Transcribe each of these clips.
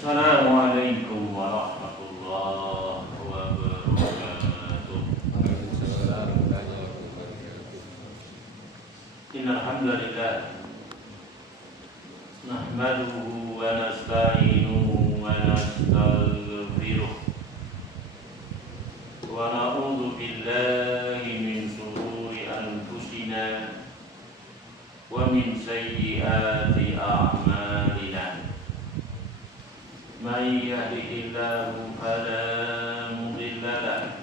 Assalamualaikum warahmatullahi wabarakatuh. Innal hamdalillah nahmaduhu wa nasta'inuhu wa nastaghfiruh wa na'udzu billahi min shururi anfusina wa min sayyiati a'malina. Man yahdihillahu fala mudilla lahu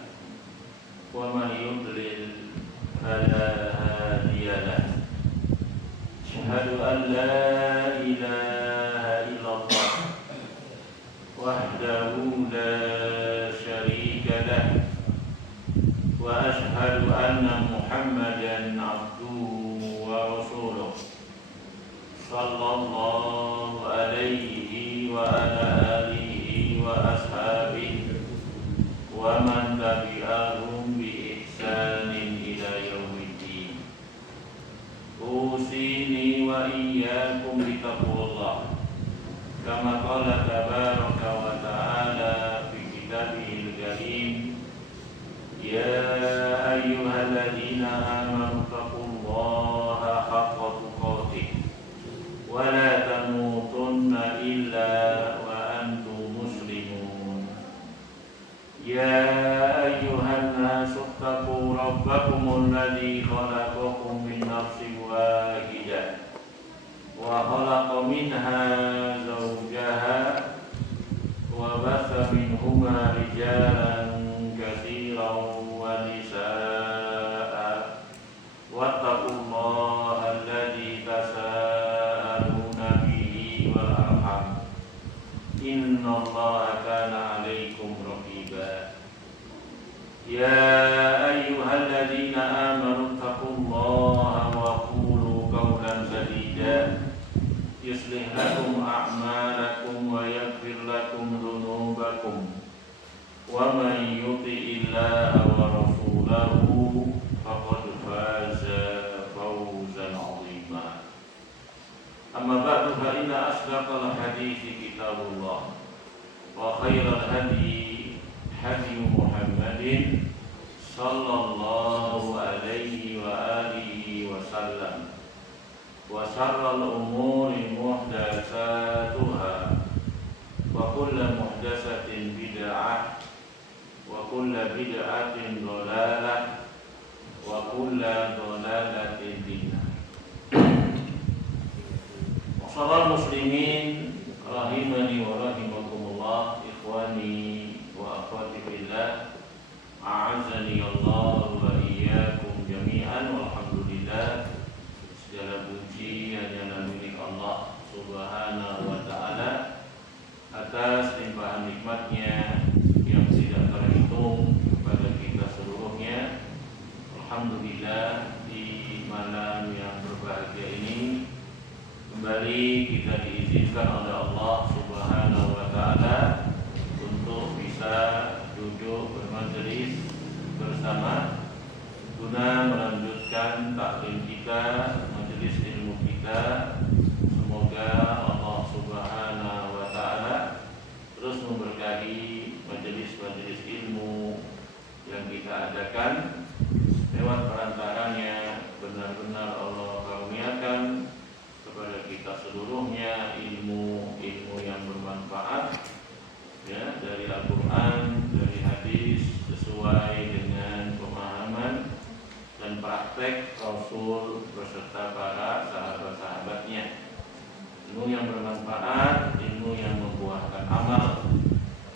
wa man yudlil fala hadiya lahu. Asyhadu an la ilaha illallah wahdahu la syarika lahu wa asyhadu anna Muhammadan abduhu wa rasuluh sallallahu alaihi wa ala alihi wa ashabihi wa man tabi'ahum bi ihsanin ila yaumiddin. Usini wa iyyakum bi taqwallah kama qala tabaraka wa ta'ala fi kitabihil karim. Ya ayyuhalladzina amanu taqullaha haqqa tuqatih wa la tamutunna illa wa antum muslimun. Ya ayyuhan nasu taqu rabbakumul ladzi khalaqakum min nafsin wahidah wa khalaqa minha zawjaha wa batha minhuma rijalan katsiran wa nisaa'a wattaqullaha alladzi tasaaluna bihi wal arham innallaha kana 'alaikum raqiba. Ya ayyuhalladzina amanu taqullaha wa qulu qawlan sadida yuslih lakum a'malakum wa yaghfir lakum dhunubakum wa man yuti'illaha wa rasulahu faqad faza fawzan 'azima. Amma ba'du, fa inna asdaqal hadithi kitabullah wa khairal hadi hadi Muhammadin sallallahu alaihi wa alihi wa sallam wa syarral umuri muhdatsatuha wa kullu muhdatsatin bid'ah wa kullu bid'atin dhalalah wa kullu dhalalatin finnar. Wassalal muslimin rahimani wa rahimakumullah, ikhwani wa akhwati fillah, a'azzani Allah wa iyyakum jami'an. Walhamdulillah, segala puji hanya milik Allah Subhanahu wa ta'ala atas limpahan nikmatnya yang tidak terhitung kepada kita seluruhnya. Alhamdulillah, di malam yang berbahagia ini kembali kita diizinkan oleh Allah Subhanahu wa ta'ala untuk bisa duduk bermajelis bersama guna melanjutkan taklim kita, majelis ilmu kita. Semoga Allah Subhanahu wa ta'ala terus memberkahi majelis-majelis ilmu yang kita adakan. Lewat perantaranya benar-benar Allah karuniakan kepada kita seluruhnya ilmu-ilmu yang bermanfaat, ya, dari Al-Quran, dari hadis, sesuai dengan pemahaman dan praktek Rasul beserta para sahabat-sahabatnya. Ilmu yang bermanfaat, ilmu yang membuahkan amal,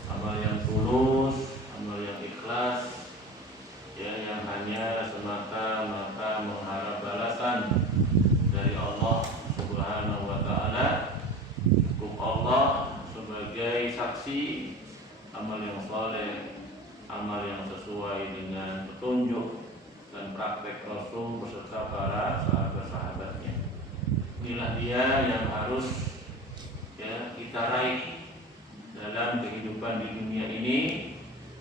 amal yang tulus, amal yang ikhlas, ya, yang hanya semata-mata mengharap balasan dari Allah Subhanahu wa ta'ala. Hukum Allah sebagai saksi amal yang saleh, amal yang sesuai dengan petunjuk dan praktek Rasul beserta para sahabat-sahabatnya. Inilah dia yang harus, ya, kita raih dalam kehidupan di dunia ini,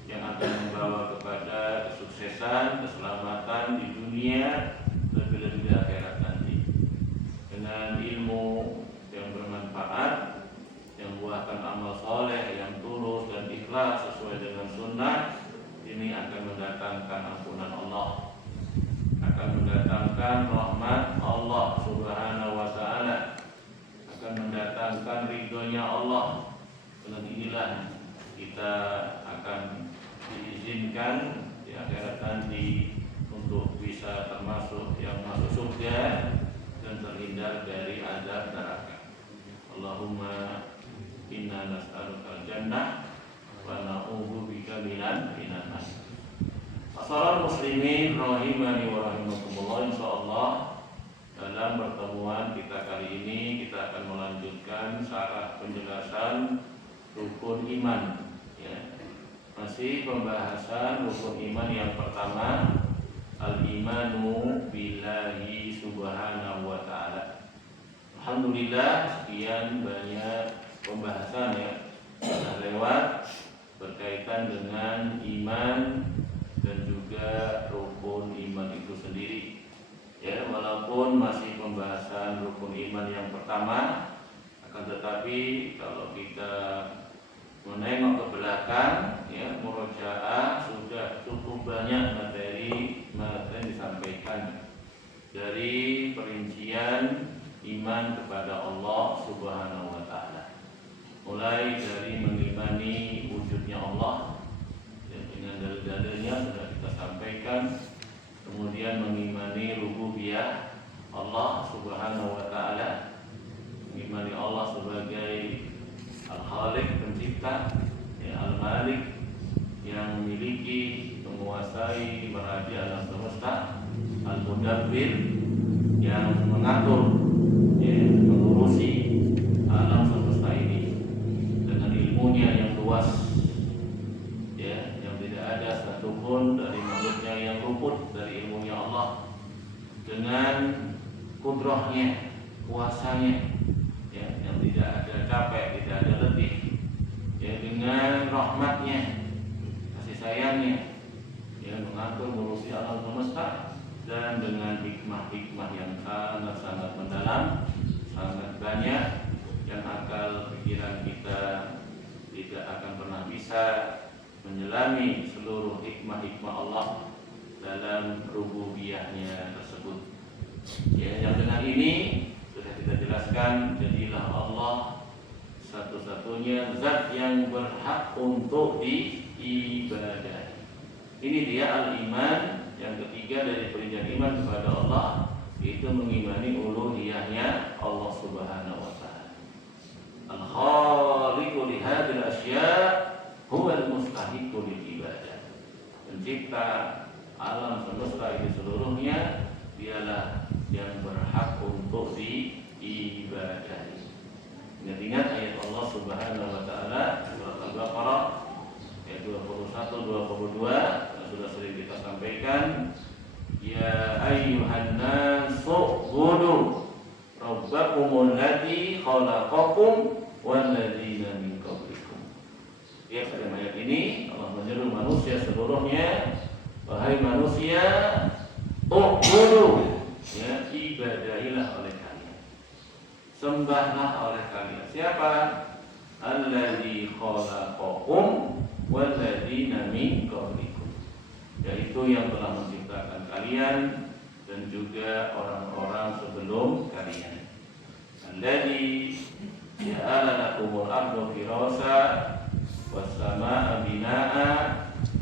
yang akan membawa kepada kesuksesan, keselamatan di dunia, lebih-lebih di akhirat nanti. Dengan ilmu yang bermanfaat, yang membuahkan amal soleh yang tulus dan ikhlas sesuai dengan sunnah, ini akan mendatangkan ampunan Allah, akan mendatangkan rahmat Allah Subhanahu wa Ta'ala, akan mendatangkan ridhonya Allah. Dengan inilah kita akan diizinkan di akhirat nanti untuk bisa termasuk yang masuk surga dan terhindar dari azab neraka. Allahumma inna nas'aluka al-jannah wa na'udzubika minan nar. Assalatu muslimin rahimani wa rahimakumullah. Insyaallah dalam pertemuan kita kali ini kita akan melanjutkan syarah penjelasan rukun iman, ya. Masih pembahasan rukun iman yang pertama, al-imanu billahi subhanahu wa ta'ala. Alhamdulillah sekian banyak pembahasan ya sudah lewat berkaitan dengan iman dan juga rukun iman itu sendiri. Ya, walaupun masih pembahasan rukun iman yang pertama, akan tetapi kalau kita menengok ke belakang, ya, murojaah sudah cukup banyak materi disampaikan dari perincian iman kepada Allah Subhanahu wa Ta'ala, mulai dari mengimani wujudnya Allah dengan dalil-dalilnya sudah kita sampaikan, kemudian mengimani rububiyah Allah Subhanahu wa Ta'ala, mengimani Allah sebagai Al-Khaliq, pencipta, ya, Al-Malik, yang memiliki, menguasai, meraja alam semesta, Al-Mudabbir, yang mengatur, ya, mengurusi alam semesta ini dengan ilmunya yang luas, ya, yang tidak ada satupun dari makhluknya yang luput dari ilmunya Allah, dengan kudrahnya, kuasanya, ya, yang tidak ada capek, tidak ada letih, ya, dengan rahmatnya, kasih sayangnya, yang mengatur mengurusi alam semesta, dan dengan hikmah-hikmah yang sangat-sangat mendalam, sangat banyak, yang akal pikiran kita tidak akan pernah bisa menyelami seluruh hikmah-hikmah Allah dalam rububiyahnya tersebut. Ya, yang dengan ini sudah kita jelaskan, jadilah Allah satu-satunya zat yang berhak untuk diibadahi. Ini dia al-iman. Yang ketiga dari perincian iman kepada Allah, itu mengimani uluhiyahnya Allah Subhanahu wa Ta'ala. Al-Khaliqu li hadhil asya' huwa al-mustahiqu lil ibadah. Pencipta alam semesta ini seluruhnya, dialah yang berhak untuk diibadahi. Ingat-ingat ayat Allah Subhanahu wa Ta'ala surat Al-Baqarah ayat 21 22 yang sudah sering kita sampaikan. Ya ayyuhan nasu ubudu rabbakumul ladzi khalaqakum wal ladzina min qablikum. Ya, pada ayat ini Allah menyeru manusia seluruhnya, wahai manusia, ubudu, ya, ibadahilah oleh kalian, sembahlah oleh kalian. Siapa? Alladzi khalaqakum walladzina min qablikum, yaitu yang telah menciptakan kalian dan juga orang-orang sebelum kalian. Alladzi ja'ala lakumul arda firasha was samaa'a binaa'a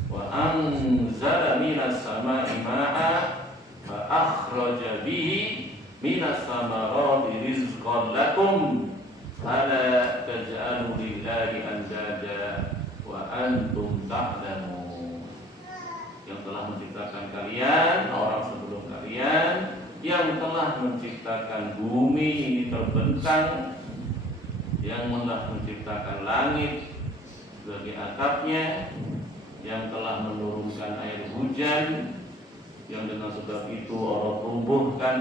wa anzala minas samaa'i maa'a fa akhraja bihi minas samarati rizqan lakum fala taj'alu lillahi andada wa antum ta'lamun. Yang telah menciptakan kalian, orang sebelum kalian, yang telah menciptakan bumi ini terbentang, yang telah menciptakan langit sebagai atapnya, yang telah menurunkan air hujan, yang dengan sebab itu Allah tumbuhkan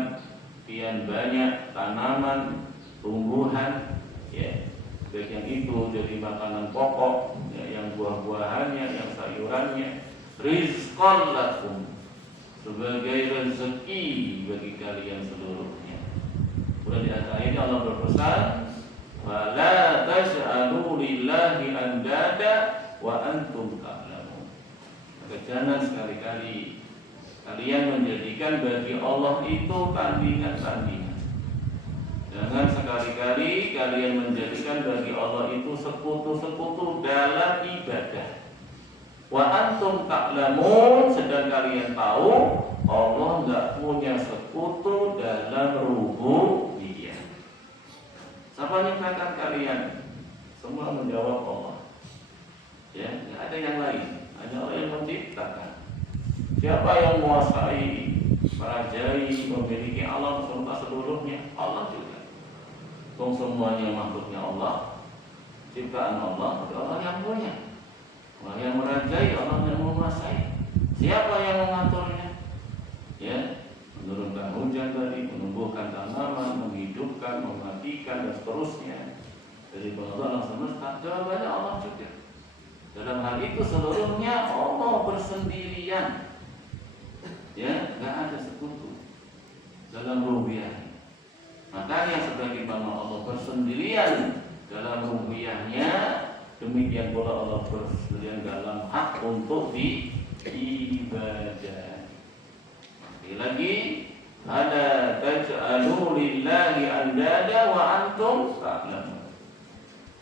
sekian banyak tanaman, tumbuhan, ya, baik yang itu jadi makanan pokok, ya, yang buah-buahannya, yang sayurannya, rizqan lakum, sebagai rezeki bagi kalian seluruhnya. Kemudian di ayat ini Allah berpesan, fala taj'alu lillahi andada wa antum ta'lamun. Maka jangan sekali-kali kalian menjadikan bagi Allah itu tandingan-tandingan. Jangan sekali-kali kalian menjadikan bagi Allah itu sekutu-sekutu dalam ibadah. Wa antum ta'lamun, sedang kalian tahu Allah enggak punya sekutu dalam rububiyah. Siapa menciptakan kalian? Semua menjawab Allah. Ya, enggak ada yang lain, hanya Allah yang menciptakan. Siapa yang menguasai, merajai, memiliki alam semesta seluruhnya? Allah juga. Semuanya makhluknya Allah, ciptaan Allah, Allah yang punya, Allah yang merajai, Allah yang menguasai. Siapa yang mengaturnya? Ya, menurunkan hujan tadi, menumbuhkan tanaman, menghidupkan, mematikan, dan seterusnya. Dari pengatur alam semesta, jawabannya Allah juga. Dalam hal itu seluruhnya Allah bersendirian. Ya, nggak ada sekutu dalam rububiyah. Makanya sebagaimana Allah bersendirian dalam rububiyahnya, demikian pula Allah bersendirian dalam hak untuk diibadah. Lagi ada taj'alu lillahi andada wa antum ta'lamun.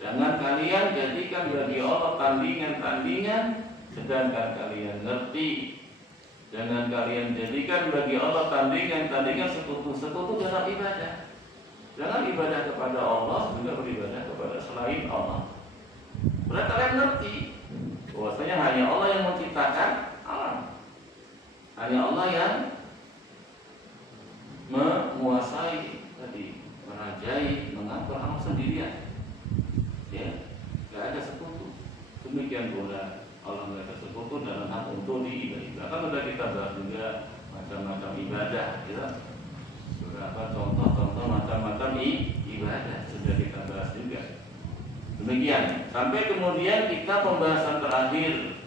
Jangan kalian jadikan bagi Allah tandingan-tandingan sedangkan kalian ngerti. Jangan kalian jadikan bagi Allah tandingan-tandingan sekutu-sekutu dalam ibadah. Jangan ibadah kepada Allah juga beribadah kepada selain Allah. Berarti kalian ngerti bahwasanya hanya Allah yang menciptakan alam. Hanya Allah yang menguasai tadi, merajai, mengatur alam sendirian. Ya, nggak ada sekutu. Demikian pula Allah nggak ada sekutu dalam hak untuk diibadah. Kan sudah kita bahas juga macam-macam ibadah, ya. Beberapa contoh-contoh macam-macam ibadah sudah kita bahas juga. Demikian sampai kemudian kita pembahasan terakhir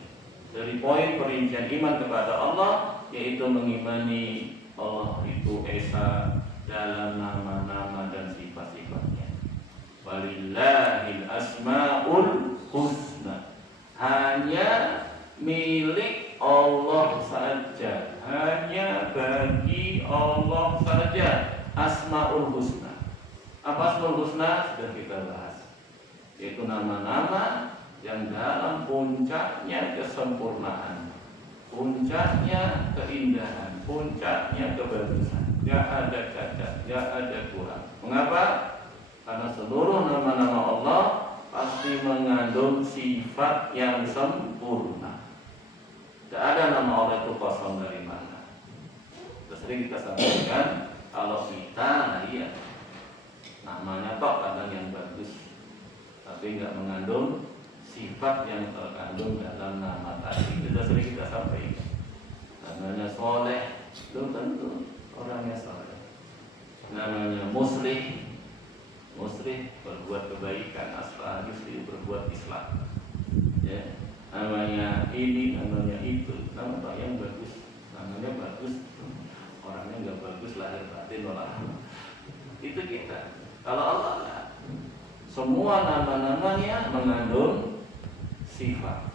dari poin perincian iman kepada Allah, yaitu mengimani Allah itu esa dalam nama-nama dan sifat-sifatnya. Walillahil asmaul husna, hanya milik Allah saja, hanya bagi Allah saja asmaul husna. Apa asmaul husna? Sudah kita bahas, yaitu nama-nama yang dalam puncaknya kesempurnaan, puncaknya keindahan, puncaknya kebagusan, gak ada cacat, gak ada kurang. Mengapa? Karena seluruh nama-nama Allah pasti mengandung sifat yang sempurna. Tidak ada nama Allah itu kosong dari mana. Sering kita sampaikan, kalau kita, nah iya, namanya tok kadang yang bagus, tapi nggak mengandung sifat yang terkandung dalam nama tadi. Itu sering kita sampaikan. Namanya soleh, belum tentu orangnya soleh. Namanya muslih, berbuat kebaikan, aslah yusli, berbuat islam. Ya. Namanya ini, namanya itu, nama yang bagus, namanya bagus, orangnya nggak bagus, lahir batin olah. Itu kita. Kalau Allah lah, semua nama-namanya mengandung sifat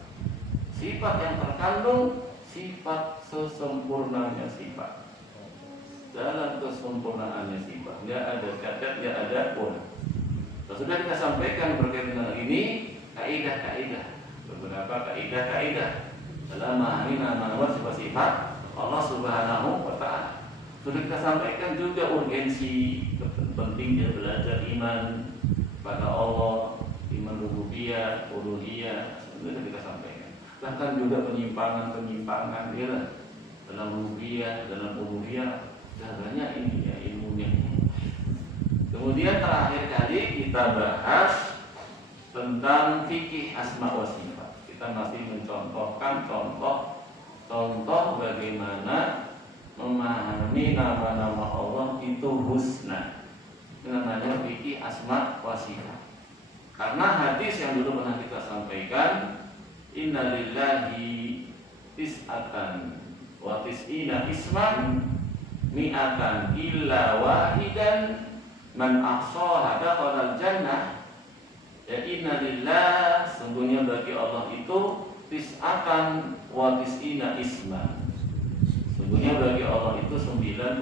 yang terkandung, sifat sesempurnanya sifat, dalam kesempurnaannya sifat, nggak ada cacat, nggak ada kurang. Sudah kita sampaikan berkaitan dengan ini kaidah-kaidah. Beberapa kaidah-kaidah dalam memahami nama-nama sifat-sifat Allah Subhanahu wa Ta'ala. Sudah kita sampaikan juga urgensi pentingnya belajar iman pada Allah, iman rububiyah, uluhiyah, sudah kita sampaikan. Bahkan juga penyimpangan-penyimpangan ya, dalam rububiyah, dalam uluhiyah, sudah banyak ini ya ilmunya. Kemudian terakhir kali kita bahas tentang fikih asma wa sifat. Kita masih mencontohkan contoh bagaimana memahami nama-nama Allah itu husna. Namanya fikih asma wa sifat. Karena hadis yang dulu pernah kita sampaikan, innalillahi tis'atan wa tis'ina isman mi'atan illa wahidan man ahsaha dakhalal jannah Ya innalillah, sungguhnya bagi Allah itu tis'atan wa tis'ina isman. Sungguhnya bagi Allah itu 99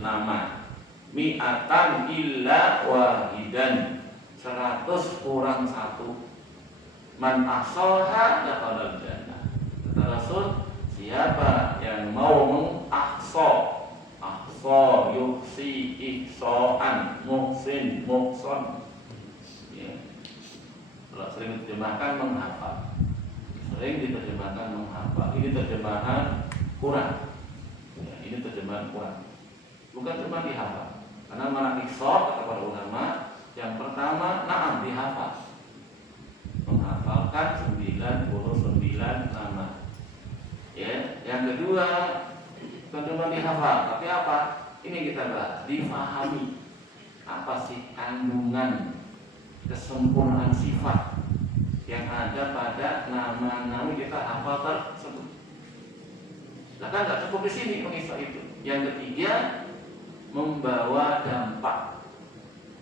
nama. Mi'atan illa wahidan, 100 kurang 1. Man ahsaha dakhalal jannah. Kata Rasul, siapa yang mau mengahsa, ahsa yuksi ihsaan, muhsin muhson, ya. Kalau sering diterjemahkan menghafal, sering diterjemahkan menghafal. Ini terjemahan kurang, ya, ini terjemahan kurang, bukan cuma dihafal. Karena mana ihsa kata para ulama, yang pertama na'am dihafal, menghafalkan 99 nama. Ya, yang kedua bukan cuma dihafal, tapi apa? Ini kita bahas, difahami. Apa sih kandungan kesempurnaan sifat yang ada pada nama-nama kita hafal tersebut. Nah, kan nggak cukup di sini mengisah itu. Yang ketiga, membawa dampak,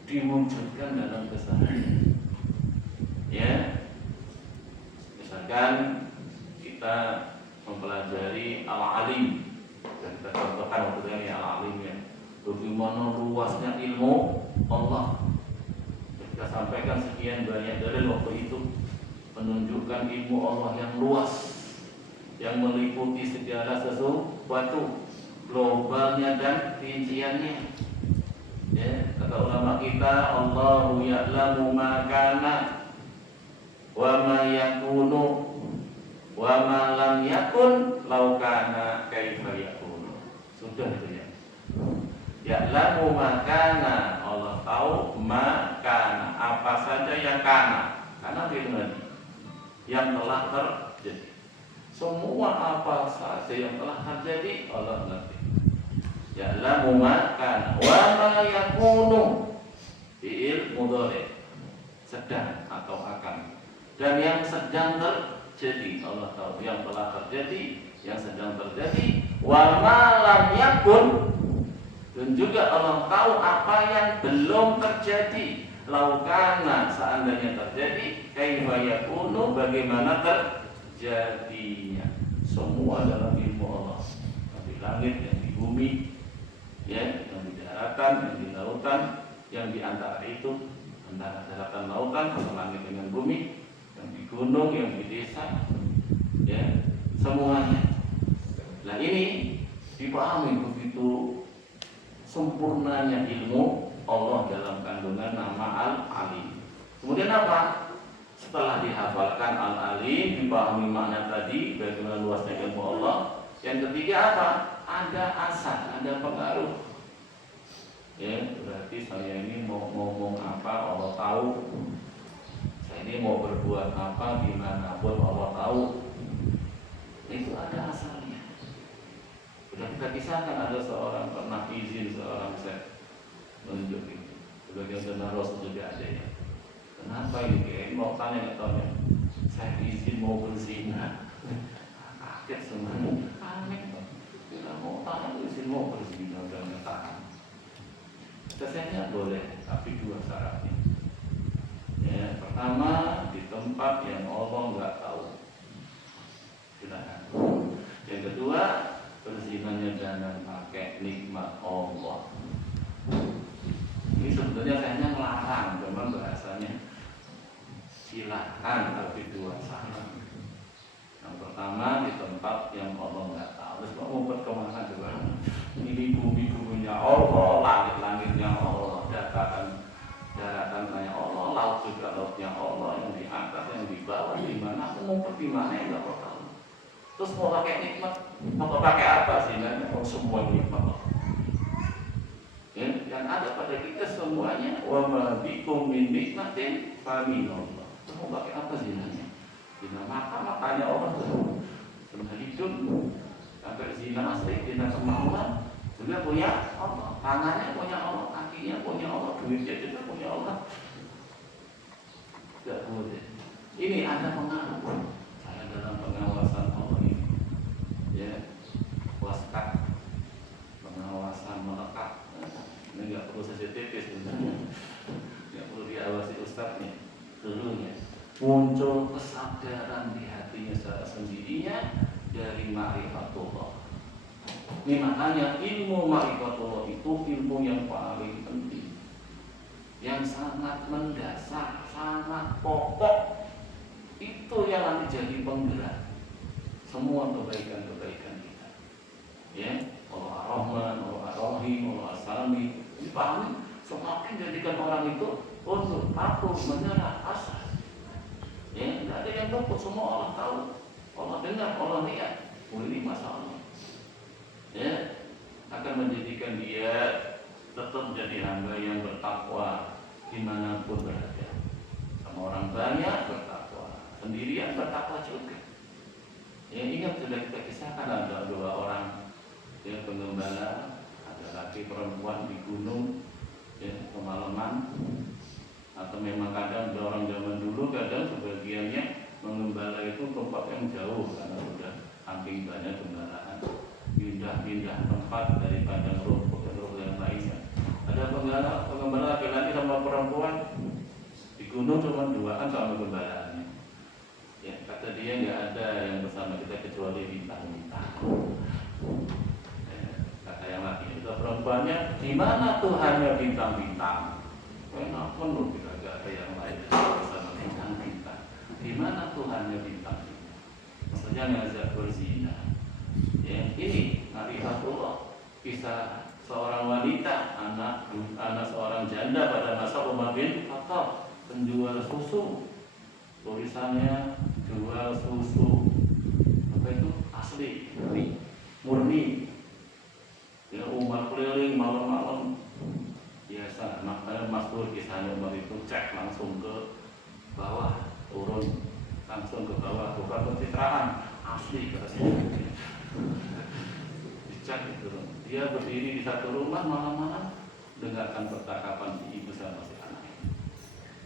diwujudkan dalam keseharian. Ya, misalkan kita mempelajari al-alim, dan kita contohkan waktu ini al-alim ya, bagaimana luasnya ilmu Allah. Kita sampaikan sekian banyak dari waktu itu menunjukkan ilmu Allah yang luas, yang meliputi segala sesuatu, globalnya dan rinciannya. Ya, kata ulama kita, Allahu ya'lamu ma kana wa ma yakunu wa ma lam yakun law kana kaifa yakunu. Sudah itu ya. Ya'lamu ma kana, Allah tahu ma kana, apa saja yang kana. Karena firman yang telah terjadi. Semua apa saja yang telah terjadi Allah ngerti. Ya'lamu ma kana wa ma yakunu, fi'il mudhari, sedang atau akan. Dan yang sedang terjadi Allah tahu, yang telah terjadi, yang sedang terjadi. Wa ma lam yakun, dan juga Allah tahu apa yang belum terjadi. Laukana, seandainya terjadi, kaifa yakunu, bagaimana terjadinya. Semua dalam ilmu Allah, yang di langit, yang di bumi, ya, yang di daratan, yang di lautan, yang di antara itu, antara daratan lautan, antara langit dengan bumi, yang di gunung, yang di desa, ya, semuanya. Nah ini dipahami begitu sempurnanya ilmu Allah dalam kandungan nama Al-Alim. Kemudian apa? Setelah dihafalkan Al-Alim, dipahami makna tadi, bagaimana luasnya ilmu Allah. Yang ketiga apa? Ada asal, ada pengaruh. Ya, berarti saya ini mau ngomong apa Allah tahu. Saya ini mau berbuat apa dimanapun Allah tahu. Itu ada asalnya. Sudah kita kisahkan, ada seorang pernah izin seorang saya menunjuk itu. Sebagian benar Rasul juga ada ya. Kenapa ini? Kayak mau tanya nggak tahu ya. Saya izin mau berzina. Kaget semuanya. Aneh. Kita mau tanya izin mau berzina dan tahan. Saya boleh, tapi dua syaratnya. Ya, pertama di tempat yang Allah nggak tahu. Silakan. Yang kedua, berzinanya jangan pakai nikmat Allah. Ini sebenarnya kayaknya melarang, memang bahasanya silakan, tapi dua syarat. Yang pertama di tempat yang Allah nggak tahu. Terus mau ngumpet kemana coba? Ini bumi-buminya Allah, langit-langitnya Allah, daratan-daratannya Allah, laut juga lautnya Allah, yang di atas, yang di bawah, di mana? Ngumpet di mana yang nggak tahu. Terus mau pakai nikmat, mau pakai apa sih? Mau semua nikmat Allah. Ya, yang ada pada kita semuanya, wa ma bikum min nikmatin fa minallah. Mau pakai apa zinanya? Zina makanya Allah tuh sudah hidup, sampai zina asli, zina kemauan juga punya Allah, tangannya punya Allah, kakinya punya Allah, duitnya juga punya Allah. Tidak boleh. Ini ada pengaruh. Saya dalam pengawasan Allah ini, ya, waskat, pengawasan melekat. Ini nggak perlu CCTV sebenarnya, nggak perlu diawasi ustadznya. muncul kesadaran di hatinya secara sendirinya dari ma'rifatullah. Ini makanya ilmu ma'rifatullah itu ilmu yang paling penting, yang sangat mendasar, sangat pokok. Itu yang nanti jadi penggerak semua kebaikan-kebaikan kita. Ya, Allah Ar-Rahman, Allah Ar-Rahim, Allah As-Sami. Dipahami, semakin jadikan orang itu untuk patuh, menyerah, pasrah. Ya, tidak ada yang luput, semua Allah tahu, Allah dengar, Allah lihat. Ini masalah. Ya, akan menjadikan dia tetap jadi hamba yang bertakwa dimanapun berada. Sama orang banyak bertakwa, sendirian bertakwa juga. Ya, ingat sudah kita kisahkan ada 2 orang yang penggembala, ada laki perempuan di gunung, ya, kemalaman. Atau memang kadang orang zaman dulu kadang sebagiannya mengembala itu tempat yang jauh karena sudah saking banyak gembalaan, pindah-pindah tempat dari padang rumput ke rumput yang lainnya. Ada pengembala laki-laki sama perempuan di gunung cuma 2-an sama gembalaannya. Ya, kata dia nggak ada yang bersama kita kecuali bintang-bintang. Ya, kata yang laki itu perempuannya, di mana Tuhannya bintang-bintang? Kenapa lu tidak ada yang lain bersama bintang-bintang? Di mana Tuhannya bintang-bintang? Maksudnya ngajak berzina. Ya, ini ma'rifatullah. Kisah seorang wanita, anak seorang janda pada masa Umar bin Khattab, penjual susu. Tulisannya jual susu apa itu asli, murni. Ya, Umar keliling malam-malam. Biasa, makanya masyhur kisahnya Umar itu cek langsung ke bawah, turun langsung ke bawah, bukan pencitraan, asli katanya. Dicek itu. Dia berdiri di satu rumah malam-malam dengarkan percakapan si ibu sama si anak.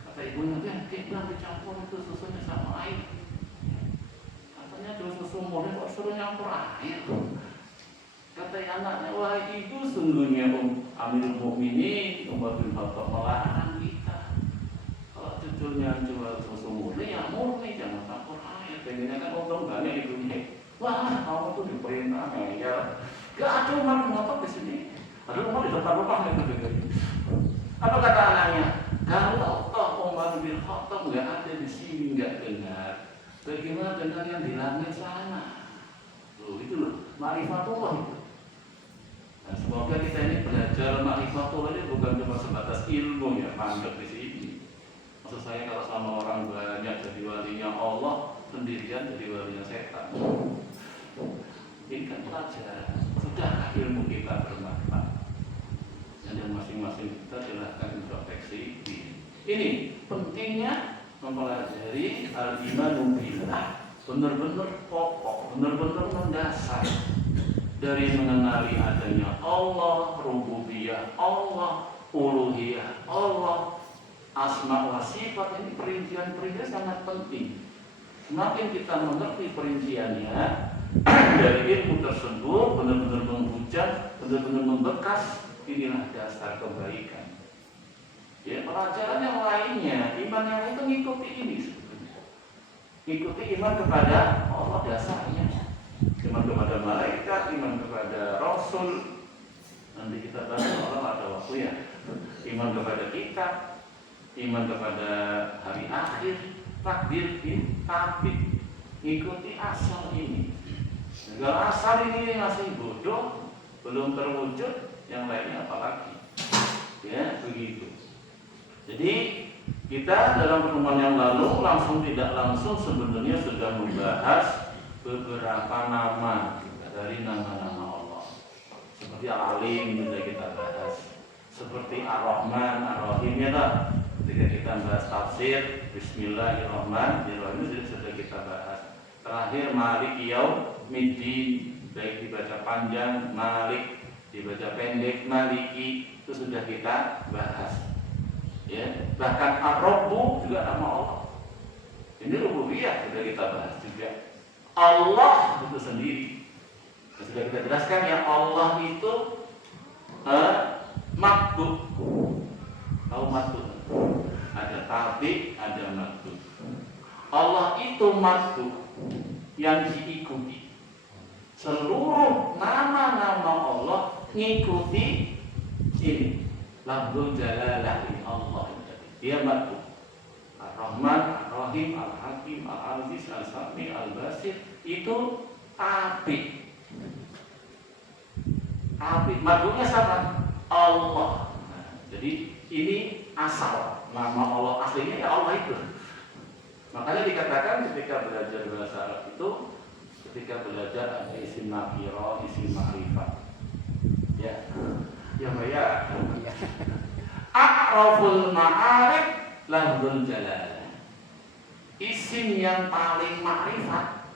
Kata ibunya, dia bilang dicampur itu susunya sama air. Katanya jual susu murni kok suruh nyampur air. Kata anaknya, wahai ibu, sungguhnya Amirul Mukminin Umar bin Khattab melarang kita. Kalau cucunya jual susu murni, ya murni, jangan campur air. Pengennya kan untung banyak ibunya. Wah, kamu tuh diperintah ya. Gak ada Umar bin Khattab di sini. Ada Umar di depan rumah gitu. Apa kata anaknya? Kalau toh Umar bin Khattab nggak ada di sini, nggak dengar, bagaimana dengan yang di langit sana? Loh, itu loh, ma'rifatullah itu. Nah, semoga kita ini belajar ma'rifatullah ini bukan cuma sebatas ilmu ya, mandek di sini. Maksud saya kalau sama orang banyak jadi walinya Allah, sendirian jadi walinya setan. Ini kan pelajaran. Sudah ilmu kita bermanfaat. Dan masing-masing kita silahkan introspeksi diri. Ini pentingnya mempelajari al-imanu billah. Benar-benar pokok, benar-benar mendasar. Dari mengenali adanya Allah, rububiyah Allah, uluhiyah Allah, asma wa sifat, ini perincian-perincian sangat penting. Semakin kita mengerti perinciannya, dari ilmu tersebut benar-benar menghujat, benar-benar membekas, inilah dasar kebaikan. Ya, pelajaran yang lainnya, iman yang lain itu ngikuti ini sebenarnya. Ngikuti iman kepada Allah dasarnya. Iman kepada malaikat, iman kepada Rasul. Nanti kita bahas Allah ada waktu ya. Iman kepada kitab, iman kepada hari akhir, takdir ini, tapi ngikuti asal ini. Kalau asal ini masih bodoh, belum terwujud, yang lainnya apalagi. Ya, begitu. Jadi kita dalam pertemuan yang lalu langsung tidak langsung sebenarnya sudah membahas beberapa nama dari nama-nama Allah. Seperti Al-Alim sudah kita bahas, seperti Ar-Rahman, Ar-Rahim ya tak? Ketika kita bahas tafsir Bismillahirrahmanirrahim sudah kita bahas. Terakhir Malik Yaumiddin, baik dibaca panjang Malik, dibaca pendek Maliki, itu sudah kita bahas. Ya, bahkan Ar-Rabbu juga nama Allah. Ini rububiyah sudah kita bahas juga. Allah itu sendiri sudah kita jelaskan ya, Allah itu makhluk. Tahu makhluk? Ada tabi, ada makhluk. Allah itu makhluk yang diikuti. Seluruh nama-nama Allah ngikuti ini. Lafzul jalalah Allah. Dia makhluk. Ar-Rahman, Ar-Rahim, Al-Hakim, Al-Aziz, Al-Sami, Al-Basir itu apik. Apik, makhluknya sama Allah. Nah, jadi ini asal nama Allah aslinya ya Allah itu. Makanya dikatakan ketika belajar bahasa Arab itu, ketika belajar ada isim nakirah, isim ma'rifat. Ya, ya. A'raful ma'arif lafzul jalalah. Isim yang paling ma'rifat.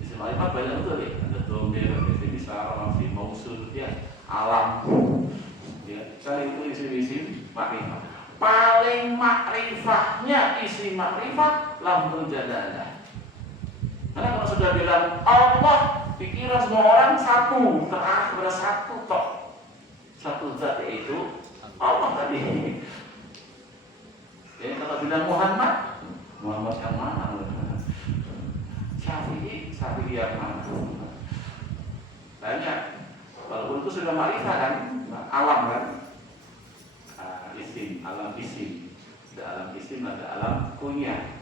Isim ma'rifat banyak betul ya. Ada domir, isim isyarah, isim mausul, ya, alam. Ya, kan itu isim-isim ma'rifat. Paling ma'rifatnya isim ma'rifat lafzul jalalah. Karena kalau sudah bilang Allah, pikiran semua orang satu, terarah kepada satu tok. Satu zat yaitu Allah tadi. Ya, kalau bilang Muhammad yang mana? Syafi'i yang mana? Banyak. Walaupun itu sudah ma'rifah kan, alam kan. Isim, alam isim. Ada alam isim, ada alam kunyah.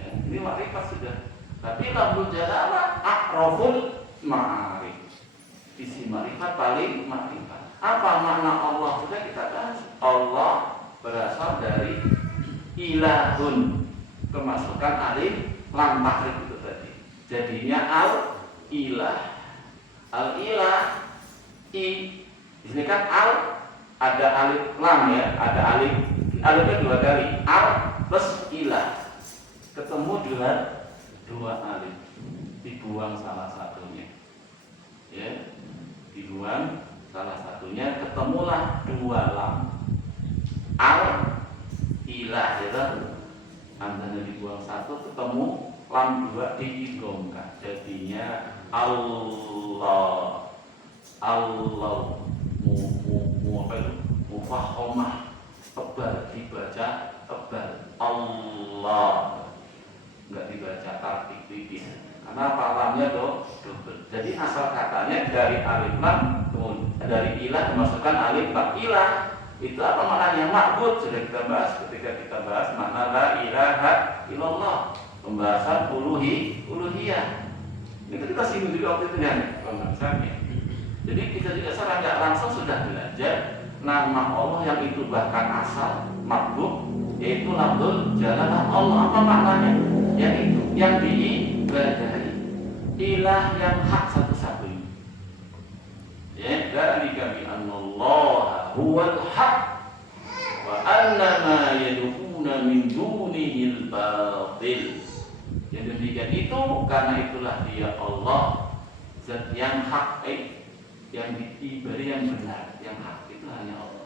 Ya, ini ma'rifah sudah. Tapi lafzul jalalah a'raful ma'arif. Isim ma'rifat paling ma'rifat. Apa makna Allah? Sudah kita bahas. Allah berasal dari ilahun, kemasukan alif lam takrib itu tadi. Jadinya al-ilah. Al-ilah i. Di sini kan al ada alif lam ya, ada alifnya dua kali. Al plus ilah. Ketemu dua alif. Dibuang salah satunya. Ya. Dibuang salah satunya, ketemulah dua lam. Al-ilah ya. Andanya dibuang satu, ketemu lam dua diidghamkan. Jadinya Allah. Mufahomah, tebal, dibaca tebal. Allah, enggak dibaca tartik tipis. Karena lamnya double. Jadi asal katanya dari alif lam, dari ilah dimasukkan alif lam. Ilah itu apa maknanya? Ma'bud. Sudah kita bahas ketika kita bahas makna la ilaha illallah, pembahasan uluhiyah. Ini kita singgung juga waktu itu kan pembahasannya. Jadi kita juga secara nggak langsung sudah belajar nama Allah yang itu bahkan asal ma'bud, yaitu lafzul jalalah Allah. Apa maknanya? Yang diibadahi, ilah yang hak satu-satunya. Ya, dzalika bi annallaha huwal haq wa anna ma yad'una min dunihil batil. Yang demikian itu karena itulah dia Allah, zat yang hak, yang diibadahi, yang benar, yang hak itu hanya Allah.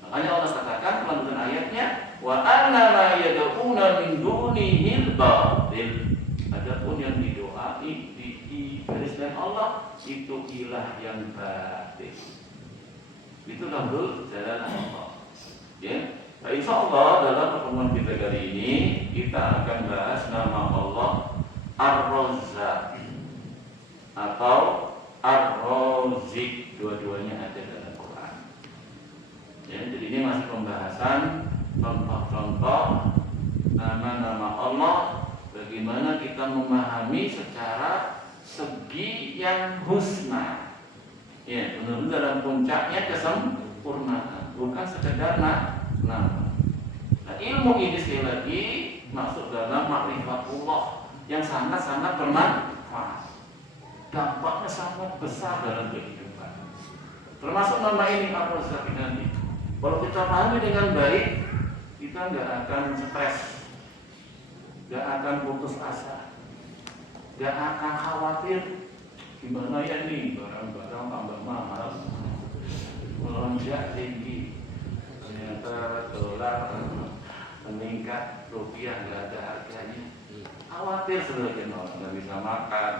Makanya Allah katakan melanjutkan ayatnya, wa anna ma yad'una min dunihil batil. Adapun yang didoai, diibadahi selain Allah itu ilah yang batil. Itu lafzul jalalah Allah. Ya. Nah, insya Allah dalam pertemuan kita kali ini kita akan bahas nama Allah Ar-Razzaq atau Ar-Razik. Dua-duanya ada dalam Quran. Ya, jadi ini masih pembahasan contoh-contoh nama-nama Allah, bagaimana kita memahami secara segi yang husna. Ya, benar-benar dalam puncaknya kesempurnaan, bukan sekedar nama. Nah, ilmu ini sekali lagi masuk dalam ma'rifatullah yang sangat-sangat bermanfaat. Dampaknya sangat besar dalam kehidupan. Termasuk nama ini Ar-Razzaq nanti. Kalau kita pahami dengan baik, kita nggak akan stres, nggak akan putus asa, nggak akan khawatir gimana ya nih barang-barang tambah mahal, melonjak tinggi, ternyata dolar meningkat, rupiah nggak ada harganya. Khawatir sebenarnya nggak bisa makan.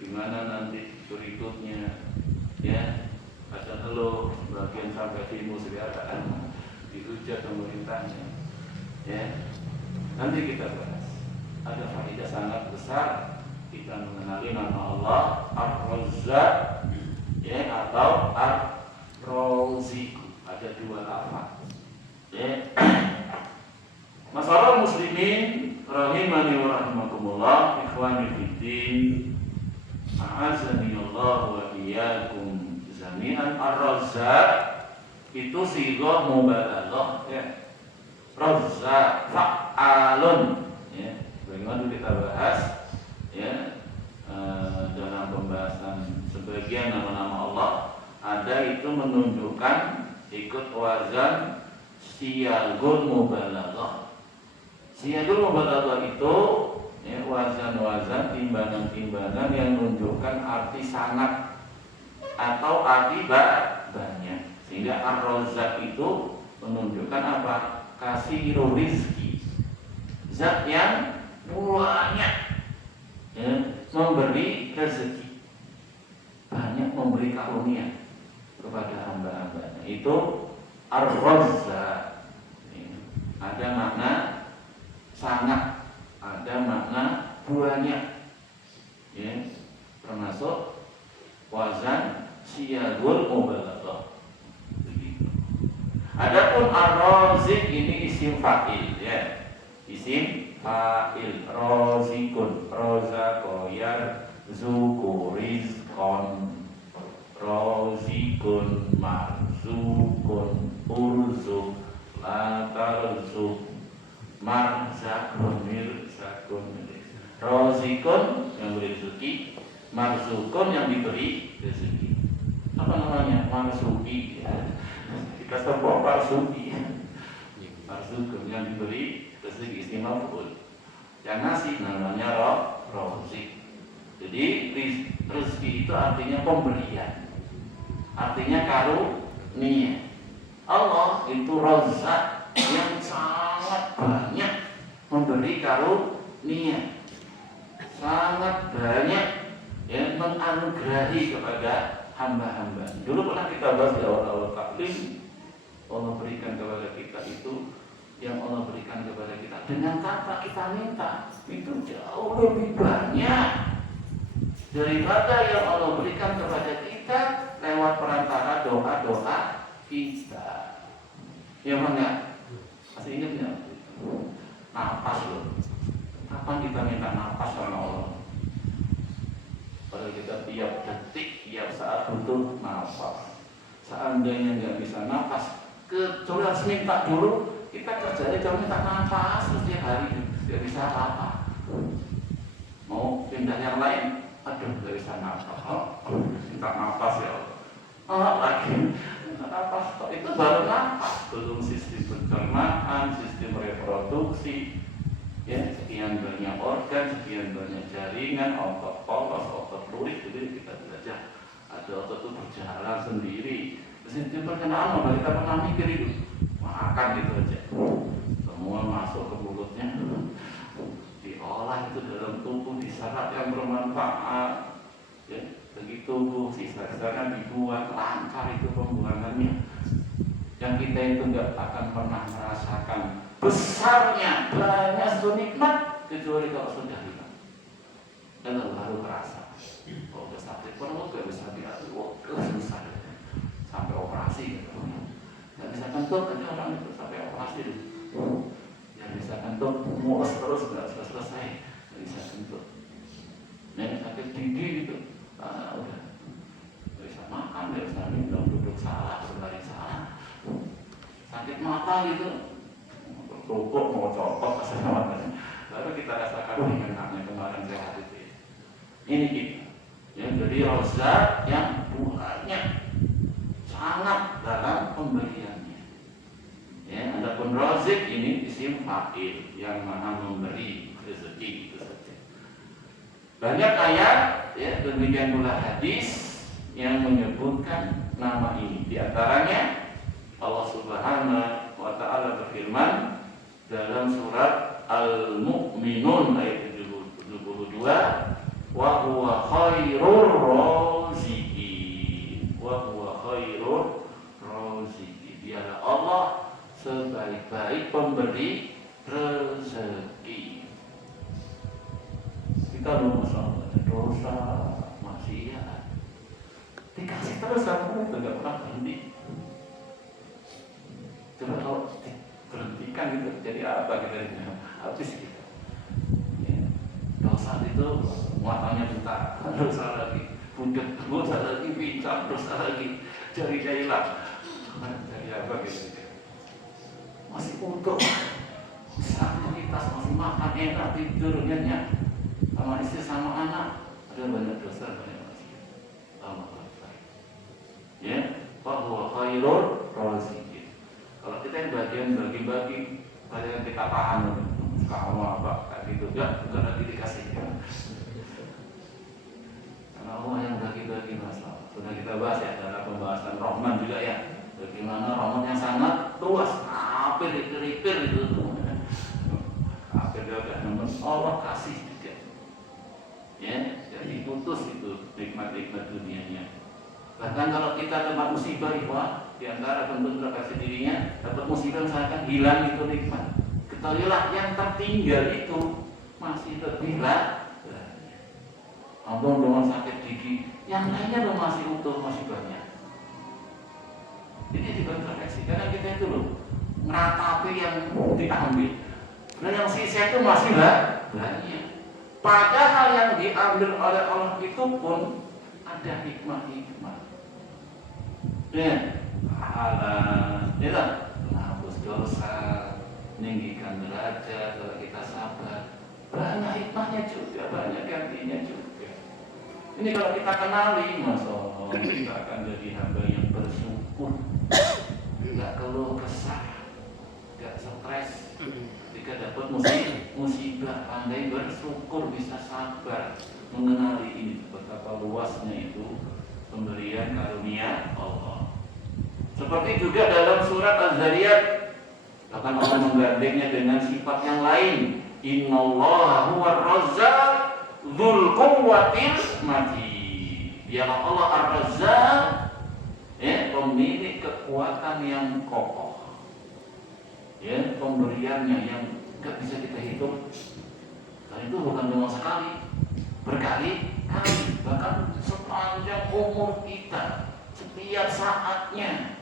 Gimana nanti berikutnya, ya, kacang telur bagian sampai timur sekarang dihujat pemerintahnya, ya, nanti kita bahas. ada faedah sangat besar kita mengenali nama Allah Ar-Razzaq ya, atau Ar-Raziq. Ada dua lafaz ya. Masalah muslimin rahimani wa rahimakumullah, ikhwani fiddin, a'azani Allah wa iyyakum jami'an. Ar-Razzaq itu sighah mubalaghah ya. Razzaq fa'alun ya. Bagaimana kita bahas ya, dalam pembahasan sebagian nama-nama Allah ada itu menunjukkan ikut wazan siyagul mubalaghah. Siyagul mubalaghah itu ya, wazan-wazan timbangan-timbangan yang menunjukkan arti sangat atau arti banyak. Sehingga Ar-Razzaq itu menunjukkan apa? Kasih rizki, zat yang banyak ya, memberi rezeki, banyak memberi karunia kepada hamba-hambanya. Itu Ar-Razzaq. Ada makna sangat, ada makna banyak ya, termasuk wazan siyagul mubalaghah. Adapun Ar-Raziq ini isim fa'il ya. Isim fa'il, razikun, razaqo yarzuqu rizqan, razikun marzukun urzuq la tarzuq marzakun mirzakun. Razikun yang beri rezeki, marzukun yang diberi rezeki. Apa namanya? Marzuki ya. Kita sebut marzuki. Marzukun yang diberi rezeki, isim maf'ul. Yang ngasih namanya razik. Jadi rezeki itu artinya pemberian, artinya karunia. Allah itu Razzaq yang sangat banyak memberi karunia, sangat banyak yang menganugerahi kepada hamba-hamba. Dulu pernah kita bahas di awal-awal taklim, Allah berikan kepada kita itu, yang Allah berikan kepada kita dengan tanpa kita minta, itu jauh lebih banyak daripada yang Allah berikan kepada kita lewat perantara doa-doa kita. Ya mana? Masih ingat nggak? Napas loh. Kapan kita minta napas sama Allah? Padahal kita tiap detik, tiap saat butuh napas. Seandainya nggak bisa napas, kecuali harus minta dulu. Kita kerjanya cuma minta napas setiap hari, tidak bisa apa-apa. Mau pindah yang lain, aduh nggak bisa napas. Minta napas ya Allah. Lagi minta napas, itu baru napas. Belum sistem pencernaan, sistem reproduksi. Ya, sekian banyak organ, sekian banyak jaringan, otot polos, otot lurik, jadi kita belajar. Ada otot itu berjalan sendiri. Sistem perkenaan, kita pernah mikir itu. Makan gitu aja, semua masuk ke mulutnya, diolah itu dalam tubuh, diserap yang bermanfaat ya, bagi tubuh, sisa-sisa kan dibuang, lancar itu pembuangannya. Yang kita itu nggak akan pernah merasakan besarnya, banyak nikmat kecuali kalau sudah hilang dan baru terasa. Kalau udah sakit perut nggak bisa diatur, susah sampai operasi gitu. Nggak bisa kentut, nanti orang itu sampai operasi dulu. Yang bisa kentut, mulus terus, nggak selesai, nggak bisa kentut. Yang sakit gigi gitu, udah nggak bisa makan, nggak bisa minum, duduk salah, berbaring salah. Sakit mata gitu, rokok mau copot, baru kita rasakan enak-enaknya kemarin sehat itu. Ini kita, ya, jadi Razzaq yang banyak, sangat dalam pemberiannya. Ya, adapun Razik ini isim fa'il yang maha memberi rezeki, itu saja. Banyak ayat ya, demikian pula hadis yang menyebutkan nama ini. Di antaranya Allah Subhanahu wa taala berfirman dalam surat Al-Mu'minun ayat 72, wa huwa khairur raziqin. Wa huwa khairur raziqin. Dialah Allah sebaik-baik pemberi rezeki. kita loh masalah dosa, maksiat, dikasih terus kamu itu nggak pernah berhenti. Coba kalau berhentikan itu jadi apa kita habis kita. Ya. Dosa itu muatannya bentar, dosa lagi, budak, dosa lagi, pincang, dosa lagi, jari-jari lah, jadi apa gitu. Masih utuh, aktivitas masih makan enak, tidur nyenyak, sama istri sama anak, ada banyak dosa, banyak maksiat. Ya, bahwa khairul raziqin. Kalau kita yang bagian bagi-bagi, bagian kita paham, kamu apa kayak gitu, enggak lagi dikasih. Karena Allah yang bagi-bagi masalah. Sudah kita bahas ya dalam pembahasan Rahman juga ya. Bagaimana Rahman yang sangat luas, hampir itu hampir juga namun Allah kasih juga. Ya, jadi putus itu nikmat-nikmat dunianya. Bahkan kalau kita dapat musibah, di antara bentuk kasih dirinya, dapat musibah misalkan hilang itu nikmat. Ketahuilah yang tertinggal itu masih lebih Abang dengan sakit gigi, yang lainnya lo masih utuh, masih banyak. Ini dikontroversi karena kita itu loh ngeratapi yang diambil, dan yang sisa itu masih banyak. Padahal yang diambil oleh Allah itu pun ada hikmah-hikmah. Ya, inilah menghapus dosa, meninggikan derajat kalau kita sabar. Banyak hikmahnya juga, banyak gantinya juga. Ini kalau kita kenali, Masya Allah, kita akan jadi hamba yang bersyukur, nggak keluh kesah, nggak stres. Ketika dapat musibah, pandai bersyukur, bisa sabar, mengenali ini betapa luasnya itu pemberian karunia Allah. Seperti juga dalam surat Az-Zariyat, akan Allah menggandengnya dengan sifat yang lain. Innallaha huwar razzaq dzul quwwatil matin. Dialah Allah Ar-Razzaq, pemilik kekuatan yang kokoh. Ya, pemberiannya yang enggak bisa kita hitung. Dan itu bukan cuma sekali, berkali-kali, bahkan sepanjang umur kita, setiap saatnya.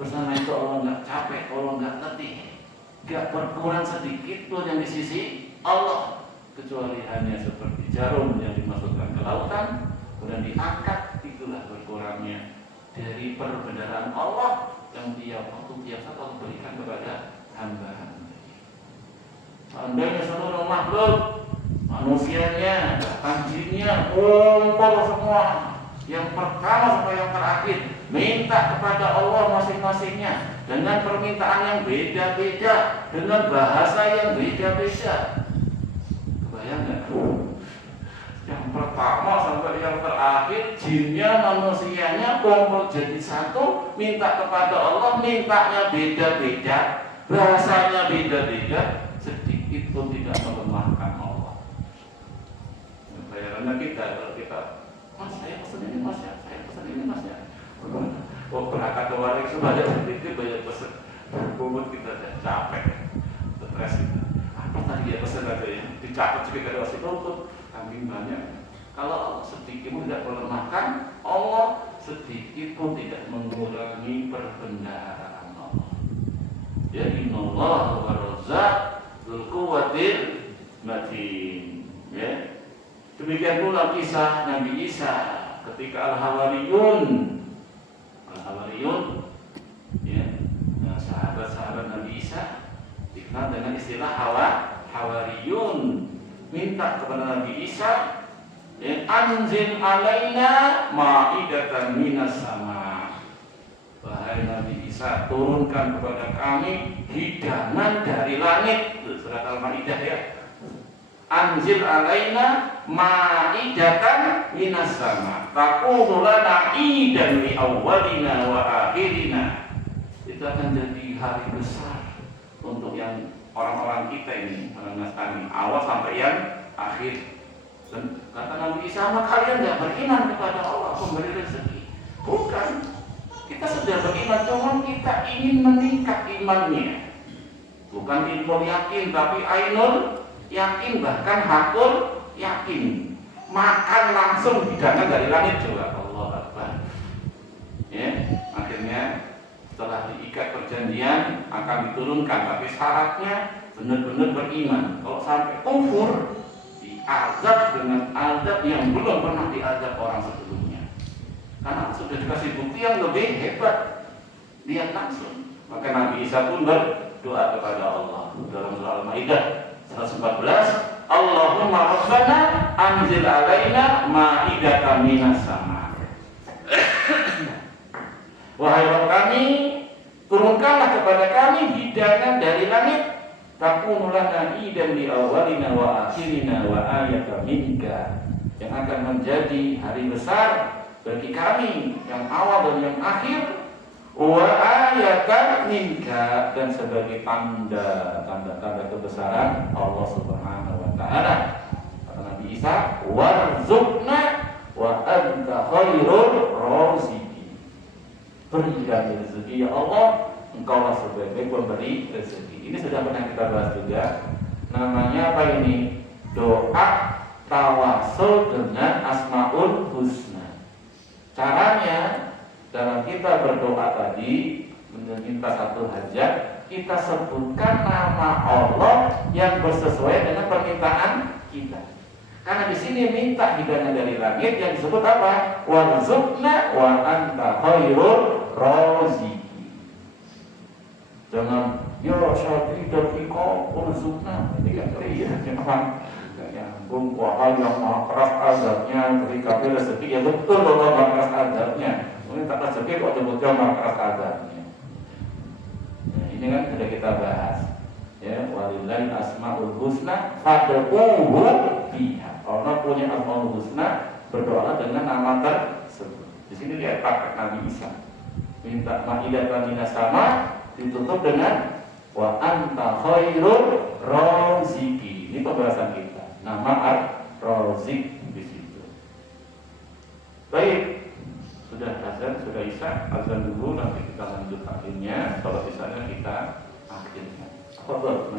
Bersama itu Allah enggak capek, Allah enggak letih, enggak berkurang sedikit pun yang di sisi Allah. Kecuali hanya seperti jarum yang dimasukkan ke lautan kemudian diangkat, itulah berkurangnya dari perbendaharaan Allah yang tiap waktu tiap saat Allah berikan kepada hamba-hamba. Seandainya seluruh makhluk manusianya, bahkan jinnya, kumpul semua yang pertama sampai yang terakhir minta kepada Allah masing-masingnya dengan permintaan yang beda-beda, dengan bahasa yang beda-beda. Bayangkan, yang pertama sampai yang terakhir, jinnya, manusianya kumpul jadi satu, minta kepada Allah, mintanya beda-beda, bahasanya beda-beda, sedikit pun tidak melemahkan Allah. Bayarannya kita, kalau kita, Mas saya pesan ini Mas ya, saya pesan ini Mas ya. Oh berangkat ke warung sebanyak sedikit banyak pesan, bobot kita capek, stres kita. Apa tadi ya pesan aja ya? Dicatat juga dari wasit rumput, kambing banyak. Kalau sedikit pun tidak melemahkan Allah, sedikit pun tidak mengurangi perbendaharaan Allah. Ya innallaha huwar razzaq dzul quwwatil matin. Ya. Demikian pula kisah Nabi Isa ketika Al-Hawariyun, ya, sahabat-sahabat Nabi Isa dikenal dengan istilah Hawariyun, minta kepada Nabi Isa, anzil alaina ma'idatan minas sama. Wahai Nabi Isa, turunkan kepada kami hidangan dari langit. Itu surat Al-Maidah ya. Anzil alaina ma'idatan minas sama. Takunu lana idan li awwalina wa akhirina. Itu akan jadi hari besar untuk yang orang-orang kita ini, menengah kami, awal sampai yang akhir. Dan kata Nabi Isa, sama kalian tidak beriman kepada Allah pemberi rezeki. Bukan, kita sudah beriman, cuma kita ingin meningkat imannya. Bukan ilmu yakin, tapi ainul yakin, bahkan hakul yakin makan langsung hidangan dari langit juga. Allah Akbar. Ya, akhirnya setelah diikat perjanjian akan diturunkan, tapi syaratnya benar-benar beriman. Kalau sampai kufur, diazab dengan azab yang belum pernah diazab orang sebelumnya. Karena sudah dikasih bukti yang lebih hebat, lihat langsung. Maka Nabi Isa pun berdoa kepada Allah dalam surah Al-Maidah 114, Allahumma rabbana anzil alaina ma'idatan minas sama. Wahai Rabb kami, turunkanlah kepada kami hidangan dari langit. Takunu lana idan li awalina wa akhirina wa ayatan minka, yang akan menjadi hari besar bagi kami yang awal dan yang akhir, wa ayatan minka, dan sebagai tanda kebesaran Allah Subhanahu wa taala. Kata Nabi Isa, warzuqna wa anta khairur raziqin. Beri kami rezeki ya Allah, Engkaulah sebagai pemberi rezeki. Ini sudah pernah kita bahas juga. Namanya apa ini? Doa tawasul dengan Asmaul Husna. Caranya, dalam kita berdoa tadi, meminta satu hajat, kita sebutkan nama Allah yang bersesuaian dengan permintaan kita. Karena di sini minta hidangan dari langit, yang disebut apa? Warzuqna wa anta khairur raziqin. Jangan ya Syafi'i dan Iko warzuqna. Ini kan iya, memang nyambung. Wahai yang maha keras azabnya, beri kami rezeki. Ya betul Allah maha keras azabnya. Mungkin tak rezeki kok sebutnya maha keras azabnya. Nah, ini kan sudah kita bahas. Ya, walillahi asmaul husna fad'uhu biha. Kalau punya asmaul husna, berdoa dengan nama tersebut. Di sini lihat paket Nabi Isa. Minta ma'idatan minas sama, ditutup dengan wa anta khairur raziqin. Ini pembahasan kita. Nama ar-raziq di situ. Baik. Sudah azan, sudah isya, azan dulu, nanti kita lanjut akhirnya. Kalau isanya kita akhirnya. Fadhal,